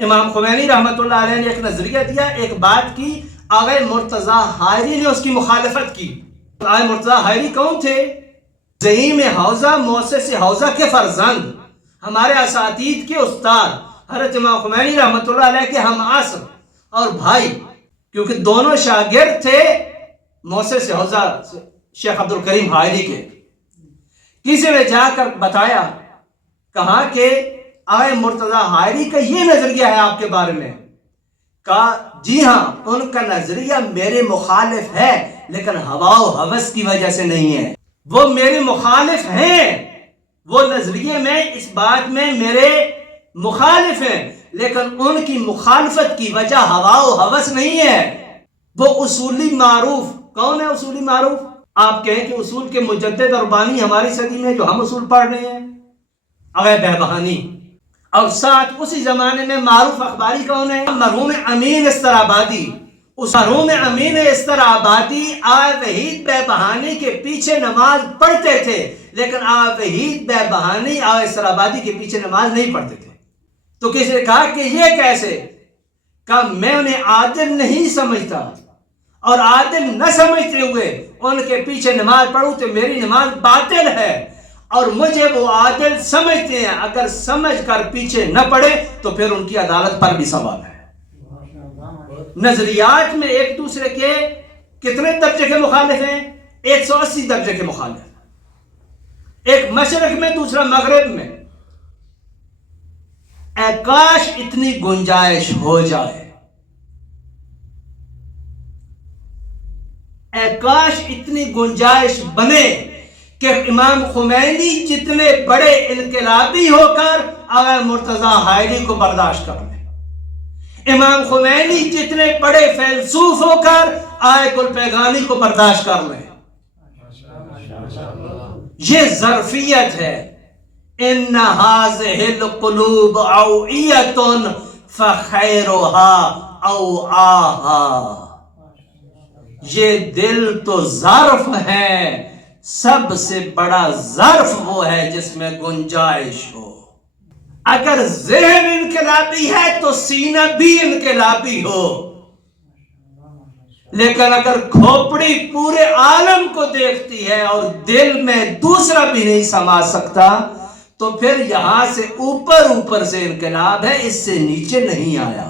امام خمینی رحمتullah علیہ نے ایک نظریہ دیا، ایک بات کی، آغا مرتضیٰ حائری نے اس کی مخالفت کی۔ آغا مرتضیٰ حائری کون تھے؟ زعیم حوزہ، مؤسس حوزہ کے فرزند، ہمارے اساتید کے استاد، حضرت امام خمینی رحمتullah علیہ کے ہم عصر اور بھائی، کیونکہ دونوں شاگرد تھے مؤسس حوزہ شیخ عبدالکریم حائری کے۔ کسی نے جا کر بتایا، کہا کہ آغا مرتضیٰ حائری کا یہ نظریہ ہے آپ کے بارے میں، کہا جی ہاں، ان کا نظریہ میرے مخالف ہے لیکن ہوا و ہوس کی وجہ سے نہیں ہے، وہ میرے مخالف ہیں، وہ نظریے میں اس بات میں میرے مخالف ہیں لیکن ان کی مخالفت کی وجہ ہوا و ہوس نہیں ہے، وہ اصولی معروف۔ کون ہے اصولی معروف؟ آپ کہیں کہ اصول کے مجدد اور بانی ہماری صدی میں جو ہم اصول پڑھ رہے ہیں، آغا بہبہانی۔ اور ساتھ اسی زمانے میں معروف اخباری کون ہے؟ مرحوم امین استرابادی۔ اس مرحوم امین استرابادی آغا وحید بہبہانی کے پیچھے نماز پڑھتے تھے لیکن آغا وحید بہبہانی آغا استرابادی کے پیچھے نماز نہیں پڑھتے تھے۔ تو کسی نے کہا کہ یہ کیسے؟ کہا میں انہیں عادل نہیں سمجھتا، اور عادل نہ سمجھتے ہوئے ان کے پیچھے نماز پڑھوں تو میری نماز باطل ہے، اور مجھے وہ عادل سمجھتے ہیں، اگر سمجھ کر پیچھے نہ پڑے تو پھر ان کی عدالت پر بھی سوال ہے۔ نظریات میں ایک دوسرے کے کتنے درجے کے مخالف ہیں؟ 180 درجے کے مخالف، ایک مشرق میں دوسرا مغرب میں۔ اے کاش اتنی گنجائش ہو جائے، اے کاش اتنی گنجائش بنے کہ امام خمینی جتنے بڑے انقلابی ہو کر آغا مرتضیٰ حائری کو برداشت کر لیں، امام خمینی جتنے بڑے فیلسوف ہو کر آغا گلپیگانی کو برداشت کر لیں۔ یہ ظرفیت ہے۔ ان هذه القلوب اوعیة فخیرها اوعاها، یہ دل تو ظرف ہے، سب سے بڑا ظرف وہ ہے جس میں گنجائش ہو۔ اگر ذہن انقلابی ہے تو سینہ بھی انقلابی ہو، لیکن اگر کھوپڑی پورے عالم کو دیکھتی ہے اور دل میں دوسرا بھی نہیں سما سکتا تو پھر یہاں سے اوپر سے انقلاب ہے، اس سے نیچے نہیں آیا۔